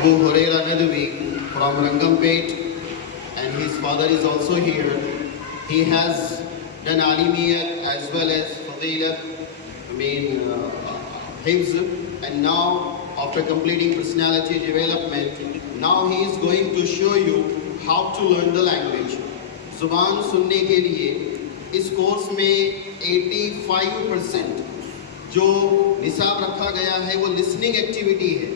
Abu Huraira Nadwi from Rangampet, and his father is also here. He has done Alimiyat as well as Fadilat, Hifz, and now after completing personality development, now he is going to show you how to learn the language. Zuban सुनने के लिए इस course में 85% जो निसाब रखा गया है वो लिसनिंग एक्टिविटी है.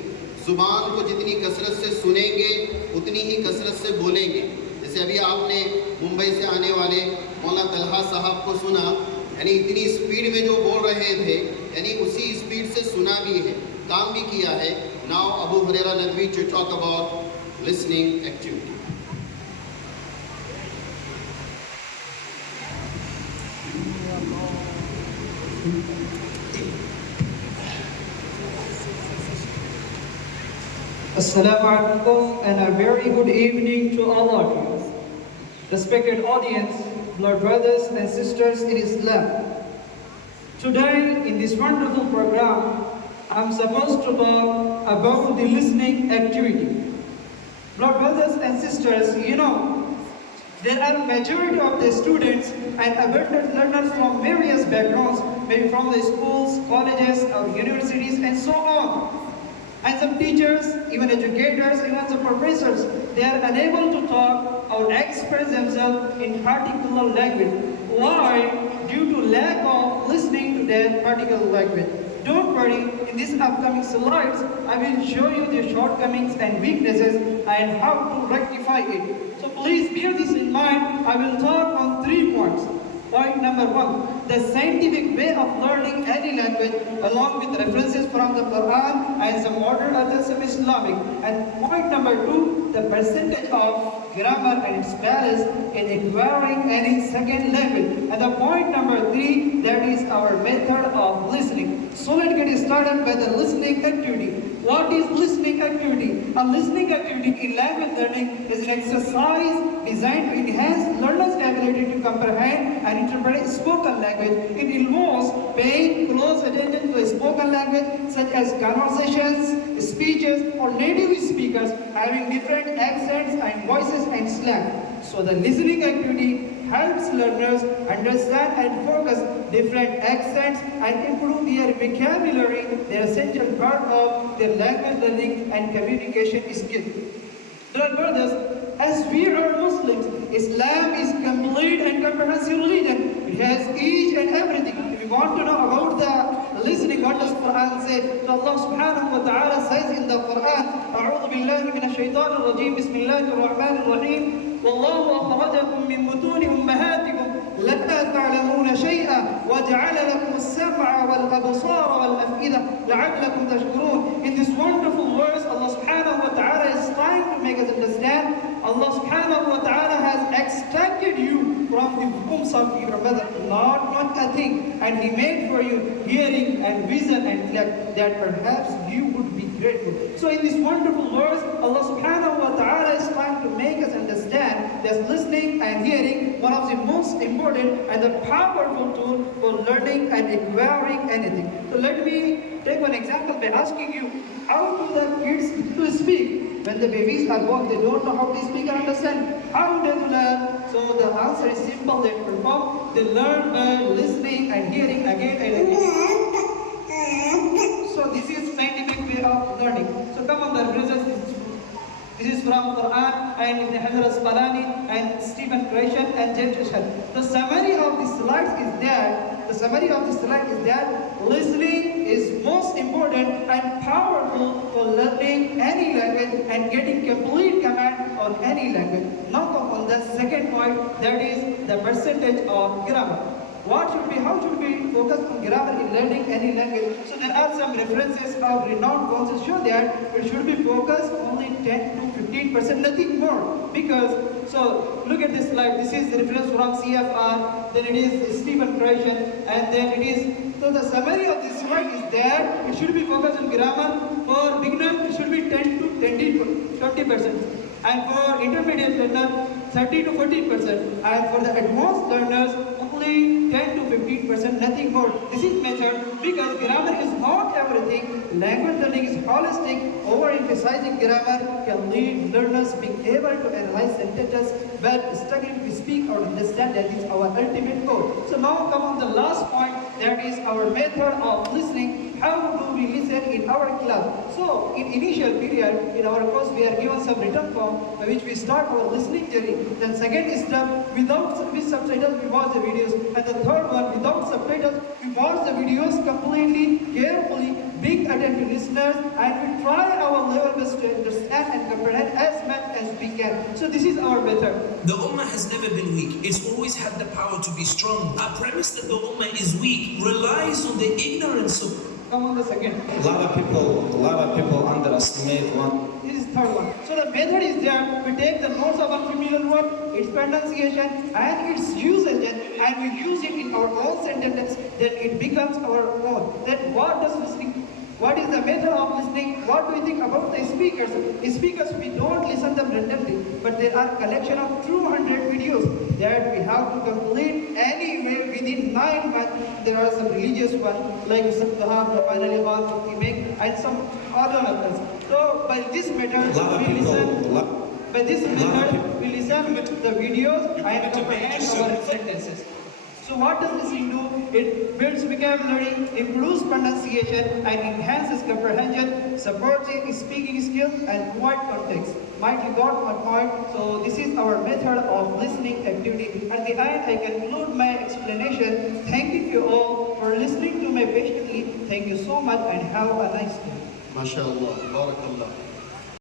ज़ुबान को जितनी कसरत से सुनेंगे उतनी ही कसरत से बोलेंगे. जैसे अभी आपने मुंबई से आने वाले मौलाना तलहा साहब को सुना, यानी इतनी स्पीड में जो बोल रहे थे, यानी उसी स्पीड से सुना भी है, काम भी किया है. Now Abu Huraira Nadvi to talk about listening activity. Assalamu alaikum and a very good evening to all of you. Respected audience, blood brothers and sisters in Islam. Today in this wonderful program, I'm supposed to talk about the listening activity. Blood brothers and sisters, you know, there are majority of the students and abundant learners from various backgrounds, maybe from the schools, colleges, or universities, and so on. And some teachers, even educators, even some professors, they are unable to talk or express themselves in particular language. Why? Due to lack of listening to that particular language. Don't worry, in these upcoming slides, I will show you the shortcomings and weaknesses and how to rectify it. So please bear this in mind. I will talk on 3 points. Point number 1, the scientific way of learning any language along with references from the Quran and some modern others of Islamic. And point number 2, the percentage of grammar and its balance in acquiring any second language. And the point number 3, that is our method of listening. So let's get started by the listening activity. What is listening activity? A listening activity in language learning is an exercise designed to enhance learners' ability to comprehend and interpret spoken language. It involves paying close attention to a spoken language such as conversations, speeches, or native speakers having different accents and voices and slang. So the listening activity helps learners understand and focus different accents and improve their vocabulary, their essential part of their language learning and communication skills. Dear brothers, as we are Muslims, Islam is complete and comprehensive religion. It has each and everything. If you want to know about the listening, what does Quran say? So Allah subhanahu wa ta'ala says in the Quran, أعوذ بالله من الشيطان الرجيم بسم الله الرحمن الرحيم والله أخرجكم من بطون أمهاتكم لا تعلمون شيئا وجعل لكم السمع والأبصار والأفئدة لعلكم تشكرون. In this wonderful verse, Allah subhanahu wa ta'ala is trying to make us understand Allah subhanahu wa ta'ala has extracted you from the wombs of your mother, not a thing, and He made for you hearing and vision and intellect that perhaps you would be grateful. So in this wonderful verse, Allah subhanahu wa ta'ala is trying to make us understand that listening and hearing one of the most important and the powerful tool for learning and acquiring anything. So let me take one example by asking you, how do the kids to speak? When the babies are born, they don't know how to speak and understand. How do they learn? So the answer is simple. They perform. They learn by listening and hearing again and again. So this is scientific way of learning. So come on, the brothers. This is from Quran and Ibn Hajar Asqalani and Stephen Gresham and James Ishaq. The summary of the slides is that listening is most important and powerful for learning any language and getting complete command on any language. Now come on the second point, that is the percentage of grammar. How should we focus on grammar in learning any language? So there are some references of renowned counsels show that it should be focused only 10 to 15%, nothing more. Because, so look at this slide. This is the reference from CFR, then it is Stephen Gresham, and then it is, so the summary of this slide is that it should be focused on grammar. For beginner, it should be 10 to 20%. And for intermediate learner, 30 to 40%. And for the advanced learners, only 10 to 15%, nothing more. This is method because grammar is not everything. Language learning is holistic. Overemphasizing grammar can lead learners being able to analyze sentences but struggling to speak or understand. That is our ultimate goal. So now come on the last point, that is our method of listening. How do we listen in our class? So in initial period in our course we are given some written form by which we start our listening journey. Then second step, with subtitles we watch the videos, and the third one, without subtitles we watch the videos completely, carefully, being attentive listeners, and we try our level best to understand and comprehend as much as we can. So this is our method. The Ummah has never been weak. It's always had the power to be strong. Our premise that the Ummah is weak relies on the ignorance of. Come on the second. A lot of people underestimate one. This is third one. So the method is there. We take the notes of unfamiliar word, its pronunciation and its usage, and we use it in our own sentences. Then it becomes our own. Then what does listening? What is the method of listening? What do you think about the speakers? Speakers, we don't listen them randomly, but there are collection of 200 videos that we have to complete anywhere within 9 months. There are some religious ones like Sattahab, Rabban Ali, and some other methods. So by this method, we listen. By this method, we listen to the videos and comprehend our sentences. So what does listening do? It builds vocabulary, improves pronunciation, and enhances comprehension, supports speaking skills, and provides context. Might you got my point? So this is our method of listening activity. At the end, I conclude my explanation. Thanking you all for listening to me patiently. Thank you so much and have a nice day. MashaAllah. Barakallah.